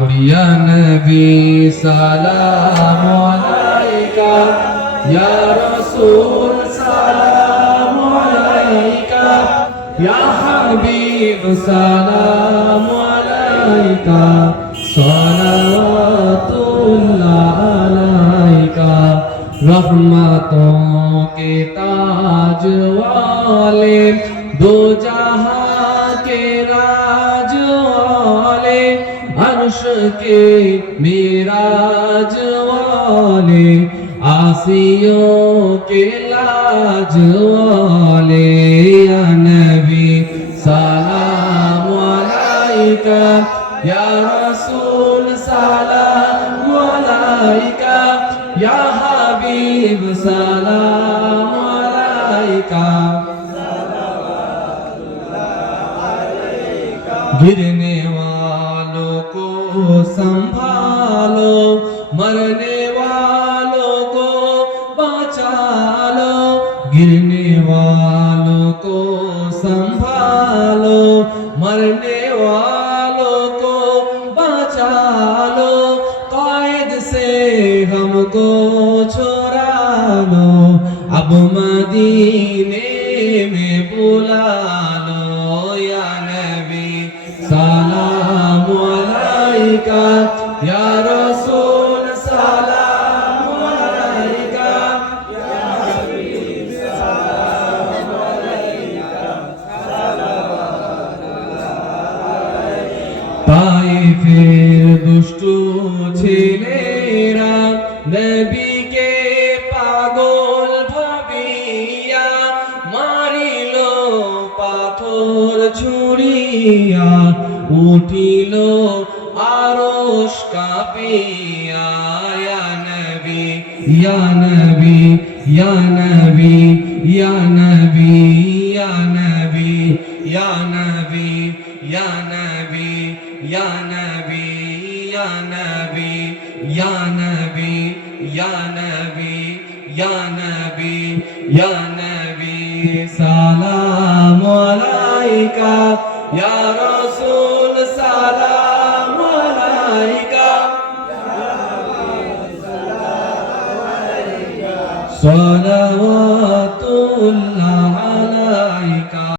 या नबी सलाम अलैका या रसूल सलाम अलैका या हबीब सलाम अलैका सलावतुल्लाह अलैका रहमतों के ताज वाले दो जहां के राज वाले अर्श के मिराज वाले आसियों के लाज वाले या नबी सलाम अलैका या रसूल सलाम अलैका या हबीब सलाम अलैका गिरने वालों को संभालो मरने वालों को बचा लो गिरने वालों को संभालो मरने वालों को बचा लो कैद से हमको छुड़ा लो अब मदीने में बुला लो या नबी सलाम अलैका या रसूल सलाम अलैका या हबीब सलाम अलैका ताइफेर दुष्टू ছেলেরা নবীকে পাগল ভাবিয়া মারিল পাথর ছুড়িয়া উঠিল আরশ কাঁপিয়া ইয়া নবী ইয়া নবী ইয়া নবী ইয়া নবী ইয়া নবী ইয়া নবী ইয়া নবী ইয়া নবী ইয়া নবী ইয়া নবী ইয়া নবী ইয়া নবী ইয়া নবী সালাম আলাইকা ইয়া রাসূল